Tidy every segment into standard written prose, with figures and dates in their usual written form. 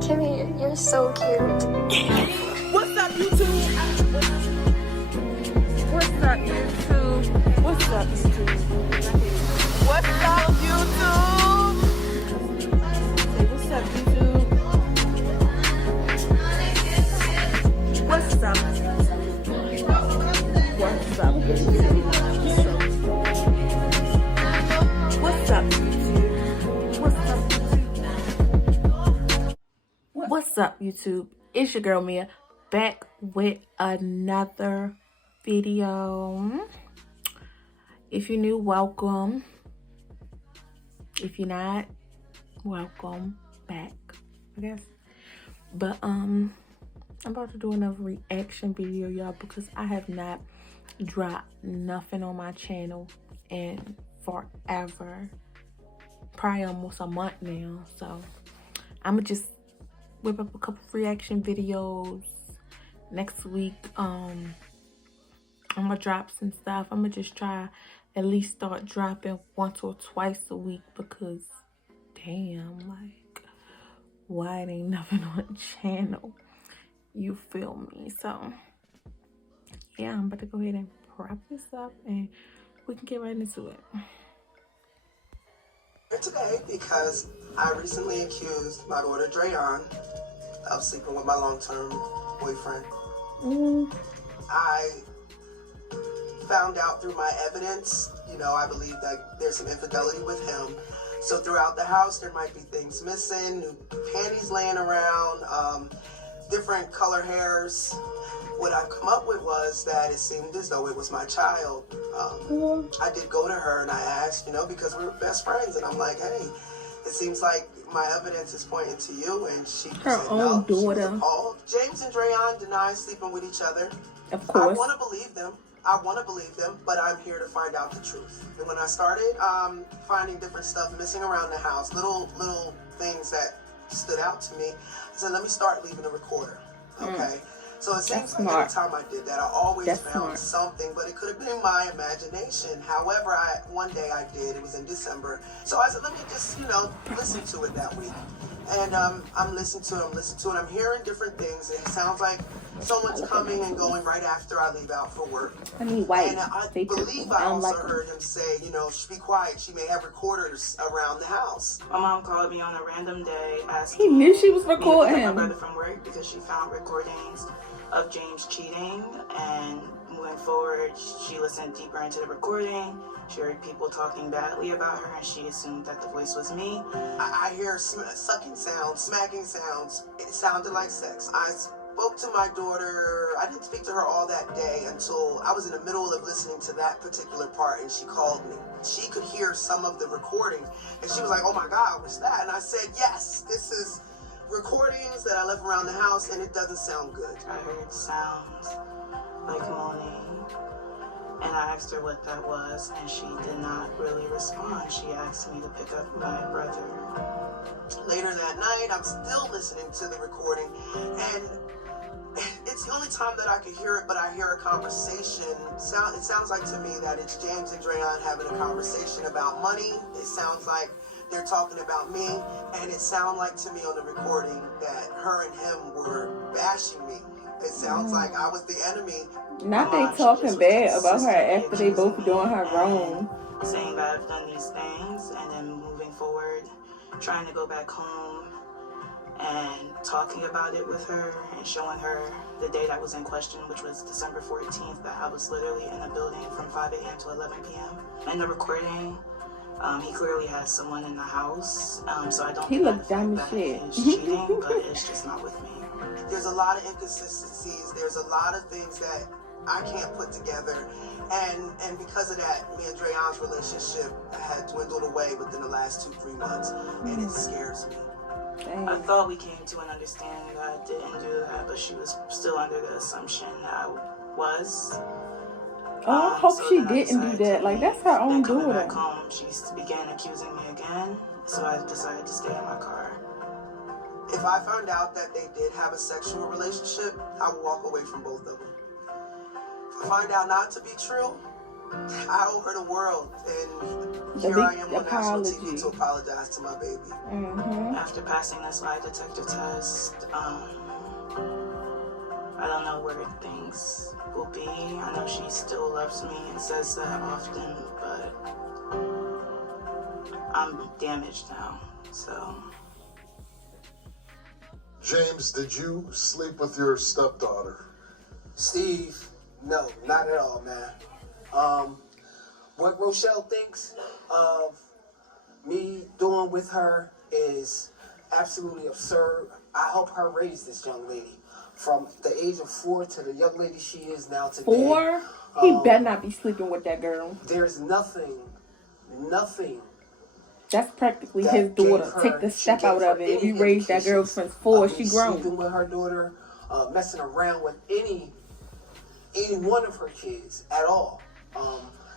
Kimmy, you're so cute. What's up, YouTube? What's up, YouTube? What's up, YouTube? What's up, YouTube? Say, what's up, YouTube? What's up? What's up, YouTube? What's up, YouTube? What's up, YouTube? It's your girl Mia, back with another video. If you're new, welcome. If you're not, welcome back, I guess. But I'm about to do another reaction video, y'all, because I have not dropped nothing on my channel in forever, probably almost a month now. So I'ma just whip up a couple reaction videos next week. I'm gonna drop some stuff. I'm gonna just try at least start dropping once or twice a week, because damn, like, why it ain't nothing on the channel? You feel me? So yeah, I'm about to go ahead and prop this up and we can get right into it. Today because I recently accused my daughter Drayon of sleeping with my long-term boyfriend. I found out through my evidence, I believe that there's some infidelity with him. So throughout the house, there might be things missing, new panties laying around, different color hairs. What I've come up with was that it seemed as though it was my child. I did go to her and I asked, because we were best friends, and I'm like, hey, it seems like my evidence is pointing to you, and she Her said own no. daughter. She was appalled. James and Drayon deny sleeping with each other. Of course. I want to believe them. But I'm here to find out the truth. And when I started finding different stuff missing around the house, little things that stood out to me, I said, let me start leaving a recorder. Okay. So it seems like every time I did that, I always found something, but it could have been my imagination. However, one day I did. It was in December. So I said, let me just, listen to it that week. And I'm listening to it. I'm hearing different things. It sounds like someone's coming and going right after I leave out for work. I mean, white. And I believe I also heard him say, be quiet. She may have recorders around the house. My mom called me on a random day asking He knew she was recording my brother from work because she found recordings of James cheating, and moving forward, she listened deeper into the recording. She heard people talking badly about her, and she assumed that the voice was me. I hear sucking sounds, smacking sounds. It sounded like sex. I spoke to my daughter. I didn't speak to her all that day until I was in the middle of listening to that particular part, and she called me. She could hear some of the recording, and she was like, oh my God, what's that? And I said, yes, this is recordings that I left around the house, and it doesn't sound good. I heard sounds like moaning, and I asked her what that was, and she did not really respond. She asked me to pick up my brother. Later that night, I'm still listening to the recording, and it's the only time that I could hear it, but I hear a conversation. It sounds like to me that it's James and Drayon having a conversation about money. It sounds like they're talking about me, and it sounded like to me on the recording that her and him were bashing me. It sounds like I was the enemy. Not they talking bad about her after they both doing her wrong. Saying that I've done these things, and then moving forward, trying to go back home and talking about it with her and showing her the day that was in question, which was December 14th, that I was literally in the building from 5 a.m. to 11 p.m. In the recording, he clearly has someone in the house, so I don't think looked dumb as shit. He's cheating, but it's just not with me. There's a lot of inconsistencies. There's a lot of things that I can't put together, and because of that, me and Drayon's relationship had dwindled away within the last 2-3 months, and it scares me. I thought we came to an understanding that I didn't do that, but she was still under the assumption that I was. Oh, I hope she didn't do that. Like, that's her own daughter. Back home, she began accusing me again, so I decided to stay in my car. If I found out that they did have a sexual relationship, I would walk away from both of them. If I find out not to be true, I owe her the world, and The here I big am on national TV apology. to apologize to my baby. After passing this lie detector test, I don't know where things will be. I know she still loves me and says that often, but I'm damaged now, so. James, did you sleep with your stepdaughter? Steve, no, not at all, man. What Rochelle thinks of me doing with her is absolutely absurd. I helped her raise this young lady from the age of 4 to the young lady she is now today. 4? He better not be sleeping with that girl. There's nothing That's practically that his daughter. gave her- Take the she step gave out her of it. If any you raise that girl indications since 4, of me she grown. sleeping with her daughter, messing around with any one of her kids at all.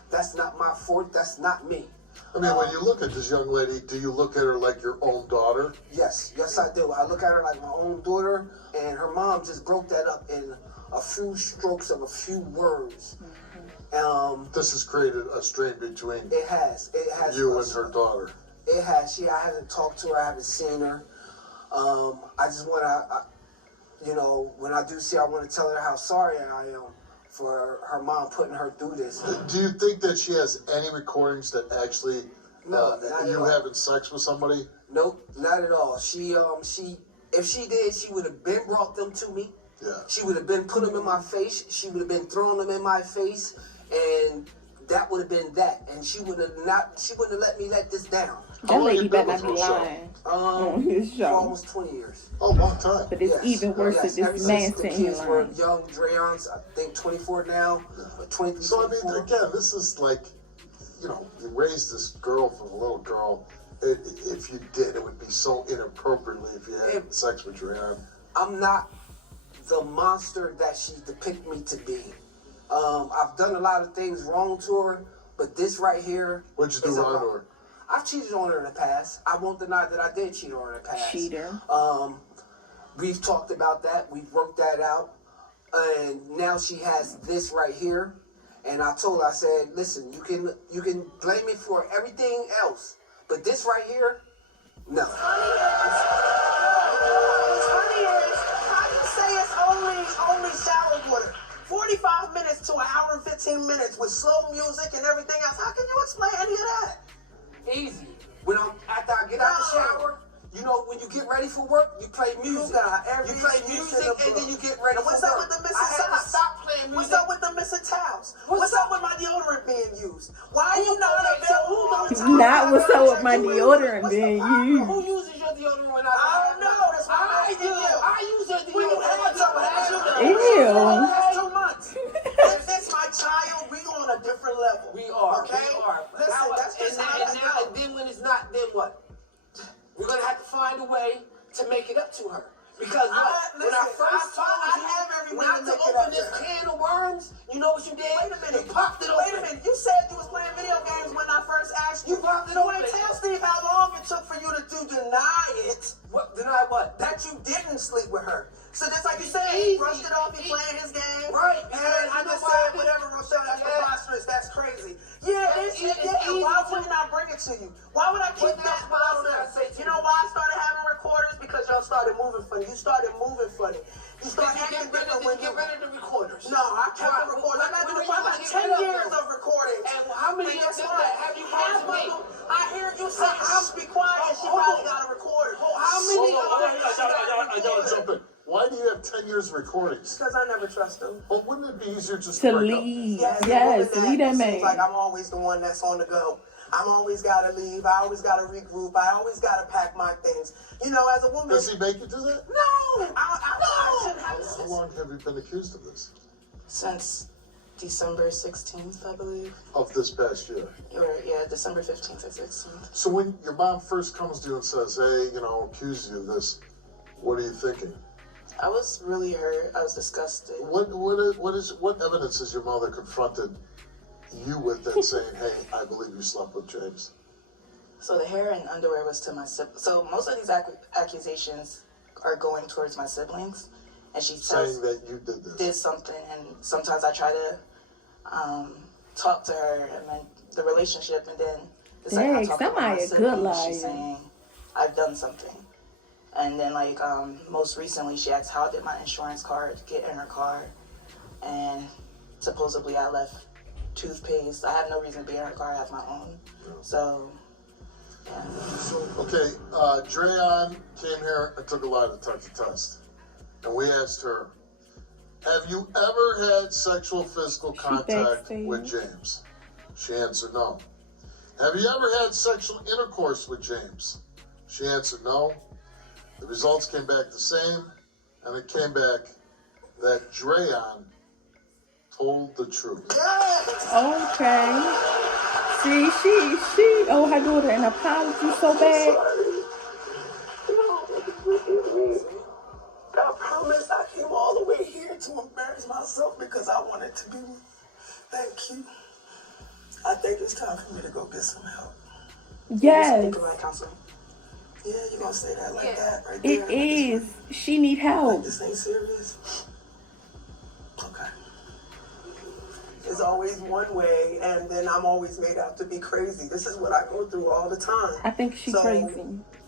That's not my forte. That's not me. I mean, when you look at this young lady, do you look at her like your own daughter? Yes, I do. I look at her like my own daughter, and her mom just broke that up in a few strokes of a few words. This has created a strain between It has you and her daughter. It has. I haven't talked to her. I haven't seen her. I just want to, when I do see her, I want to tell her how sorry I am for her mom putting her through this. Do you think that she has any recordings that actually No, not at you all. having sex with somebody? Nope, not at all. She if she did, she would have been brought them to me. Yeah. She would have been put them in my face. She would have been throwing them in my face, and that would have been that. And she wouldn't have let me let this down. That long lady you been better not with be Rochelle? lying. For On his show. almost 20 years. Oh, long time. But it's Yes. even worse Yes. if Ever this man since the sitting here kids were lying. young, Dreyon's, I think 24 now, or 23, So, I mean, 24. again, this is like, you raised this girl from a little girl. If you did, it would be so inappropriately if you had sex with your aunt. I'm not the monster that she depicted me to be. I've done a lot of things wrong to her, but this right here. What'd you do is a wrong lot. to her? I've cheated on her in the past. I won't deny that I did cheat on her in the past. Cheater. We've talked about that. We've worked that out. And now she has this right here. And I told her, I said, listen, you can blame me for everything else, but this right here, no. What's funny is, how do you say it's only shower water? 45 minutes to an hour and 15 minutes with slow music and everything else. How can you explain any of that? Easy. After I get out the shower, when you get ready for work, you play music. You play music and then you get ready for work. What's up with the missing socks? I had to stop playing music. What's up with the missing towels? What's up with my deodorant being used? Why are you not available? Not what's up with my deodorant being used. Who uses your deodorant when I don't know. That's why I do. I use your deodorant. When you have to. Ew. That's 2 months. If it's my child, we on a different level. We are. Okay? We are. Listen, that's just and then when it's not, then what? We're gonna have to find a way to make it up to her. Because when I first told you not to open this can of worms, you know what you did? Wait a minute. You popped it open. Wait a minute. You said you was playing video games when I first asked you. You popped it open. You ain't tell Steve how long it took for you to deny it. What? Deny what? That you didn't sleep with her. So just like you said, he brushed it off, he playing his game. Right. And I just said, whatever, Rochelle, that's preposterous, that's crazy. Yeah, why wouldn't I bring it to you? Why would I keep that bottle there? You know why I started having recorders? Because y'all started moving funny. You started moving funny. You started acting different when you get rid of the recorders. No, I kept the recorders. I got 10 years of recordings. And how many years have you had me? I hear you say, be quiet, and she probably got a recorder. How many I gotta jump in. Why do you have 10 years of recordings? Because I never trust them. Well, wouldn't it be easier just To break up? leave. Yes, leave that man. Seems like I'm always the one that's on the go. I'm always got to leave. I always got to regroup. I always got to pack my things. As a woman. Does he make you do that? No. I shouldn't have How long have you been accused of this? Since December 16th, I believe. Of this past year? December 15th or 16th. So when your mom first comes to you and says, hey, accuse you of this, what are you thinking? I was really hurt. I was disgusted. What evidence has your mother confronted you with that saying, hey, I believe you slept with James? So the hair and underwear was to my siblings. So most of these accusations are going towards my siblings. And she saying that you did this. Did something, and sometimes I try to talk to her and then the relationship, and then it's Dang, like I talk to my somebody a sibling, good liar. she's saying I've done something. And then like most recently she asked how did my insurance card get in her car, and supposedly I left toothpaste. I have no reason to be in her car, I have my own. So yeah. Okay, Dreon came here and took a lie detector test. And we asked her, have you ever had sexual physical contact with James? She answered no. Have you ever had sexual intercourse with James? She answered no. The results came back the same, and it came back that Dreon told the truth. Okay. See, she owed her daughter an apology so bad. I promise I came all the way here to embarrass myself because I wanted to be with. Thank you. I think it's time for me to go get some help. Yes. Provide counseling. Yeah, you gonna say that like that right It there? is. She need help. Like this ain't serious? Okay. There's always one way, and then I'm always made out to be crazy. This is what I go through all the time. I think she's crazy.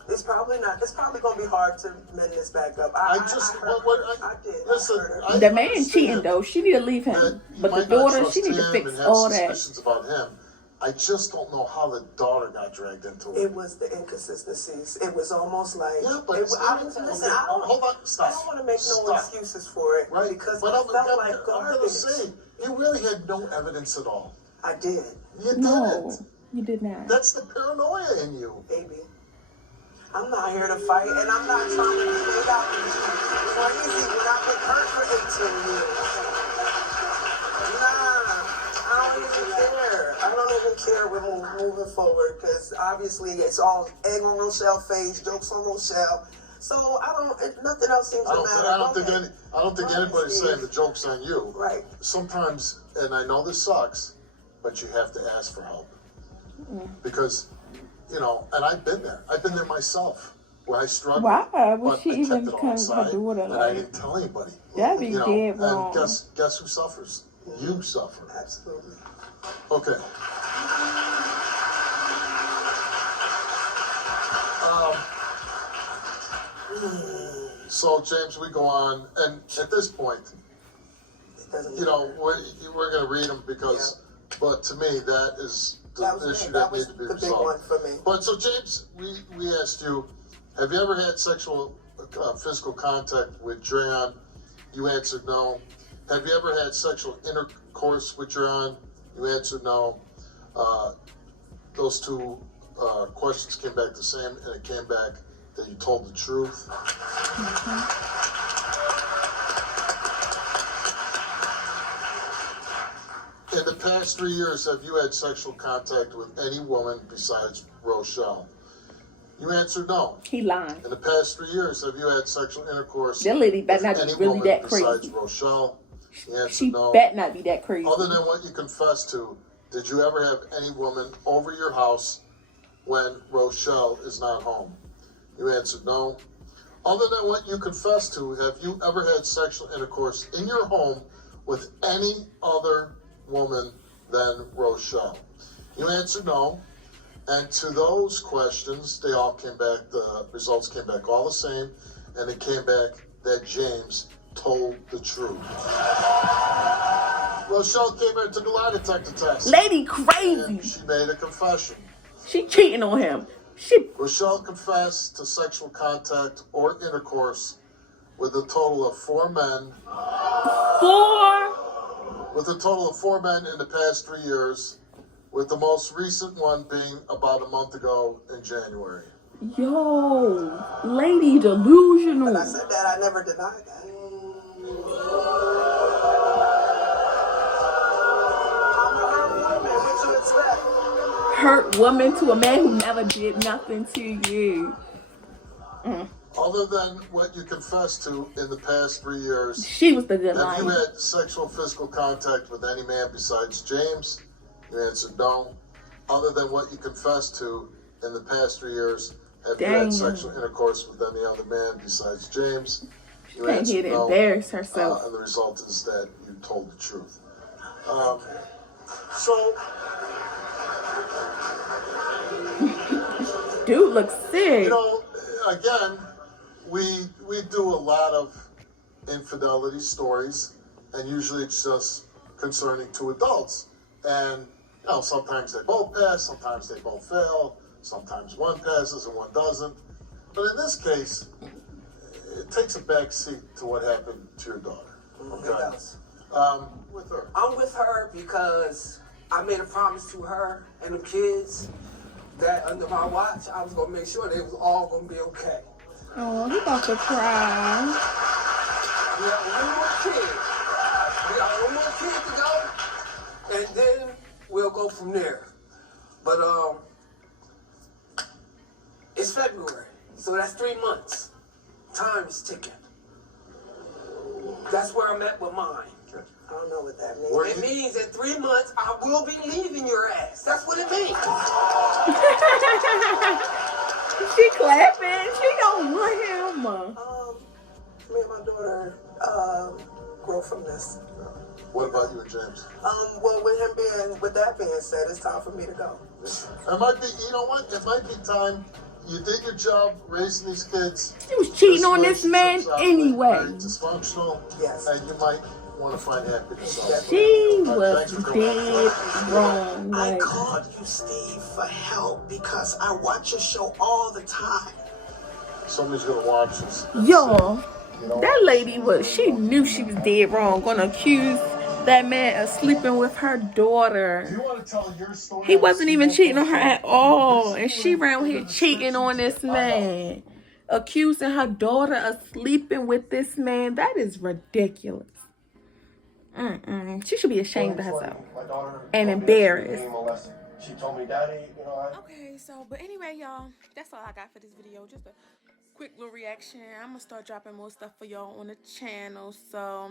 It's probably not. It's probably gonna be hard to mend this back up. I did. Listen, The man cheating though. She need to leave him. But the daughter, she need to fix all that. Suspicions about him. I just don't know how the daughter got dragged into it. It was the inconsistencies. It was almost like. Yeah, but listen, hold on, stop. I don't want to make no excuses for it, right? Because but I felt like I'm gonna say, you really had no evidence at all. I did. You No, didn't. you did not. That's the paranoia in you, baby. I'm not here to fight, and I'm not trying to be made out to be crazy when I've been hurt for 18 years. I don't even care. I don't even care we're moving forward, because obviously it's all egg on Rochelle's face, jokes on Rochelle. So nothing else seems to matter. I don't think anybody's saying the joke's on you. Right. Sometimes, and I know this sucks, but you have to ask for help. Because, you know, and I've been there. I've been there myself, where I struggled. Why would but she I even kept it come outside, her daughter and I like didn't tell anybody. that'd be dead And wrong. guess who suffers? You suffer. Absolutely. Okay. So James, we go on, and at this point, you know, we're going to read them because, but to me, that is the issue that needs to be resolved. Big one for me. But so James, we asked you, have you ever had sexual physical contact with Dreon? You answered no. Have you ever had sexual intercourse with Dreon? You answered no. Those two questions came back the same, and it came back that you told the truth. In the past 3 years, have you had sexual contact with any woman besides Rochelle? You answered no. He lying. In the past 3 years, have you had sexual intercourse That lady better with not any be really woman that besides crazy. Rochelle? You answered She no. better not be that crazy. Other than what you confessed to, did you ever have any woman over your house when Rochelle is not home? You answered no. Other than what you confessed to, have you ever had sexual intercourse in your home with any other woman than Rochelle? You answered no. And to those questions, they all came back, the results came back all the same, and it came back that James told the truth. Rochelle came here and took a lie detector test. Lady crazy. And she made a confession. She cheating on him. Rochelle confessed to sexual contact or intercourse with a total of 4 men. 4? With a total of 4 men in the past 3 years, with the most recent one being about a month ago in January. Yo, lady delusional. When I said that, I never denied that. I'm a hurt woman. What you expect? Hurt woman to a man who never did nothing to you. Other than what you confessed to in the past 3 years, She was the good have you liar. had sexual physical contact with any man besides James? You answered no. Other than what you confessed to in the past 3 years, have you had sexual intercourse with any other man besides James? You Can't answered hear to no. embarrass herself. And the result is that you told the truth. So, Dude looks sick. you know, again, we do a lot of infidelity stories, and usually it's just concerning two adults. And, you know, sometimes they both pass, sometimes they both fail, sometimes one passes and one doesn't. But in this case, it takes a back seat to what happened to your daughter. Okay? It does. With her. I'm with her because I made a promise to her and the kids that under my watch, I was going to make sure they was all going to be okay. Oh, he about to cry. We got one more kid. We got one more kid to go, and then we'll go from there. But it's February, so that's 3 months. Time is ticking. That's where I'm at with mine. I don't know what that means. It means in 3 months I will be leaving your ass. That's what it means. She clapping. She don't want him. Me and my daughter grow from this. What about you and James? Well, with that being said, it's time for me to go. It might be, you know what? It might be time. You did your job raising these kids. She was cheating on this man anyway. Very dysfunctional. Yes. And you might want to find happiness. She was dead wrong. I Like, called you, Steve, for help because I watch your show all the time. Somebody's going to watch this. yo, that lady she knew she was dead wrong. Gonna accuse that man of sleeping with her daughter. Do you want to tell your story? He wasn't even cheating on her at all. And she around here cheating on this man. Accusing her daughter of sleeping with this man. That is ridiculous. She should be ashamed of herself. And embarrassed. She told me, Daddy, you know, Okay, so, but anyway, y'all, that's all I got for this video. Just a quick little reaction. I'm going to start dropping more stuff for y'all on the channel. So,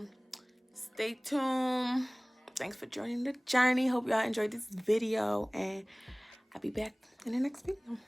stay tuned. Thanks for joining the journey. Hope y'all enjoyed this video. And I'll be back in the next video.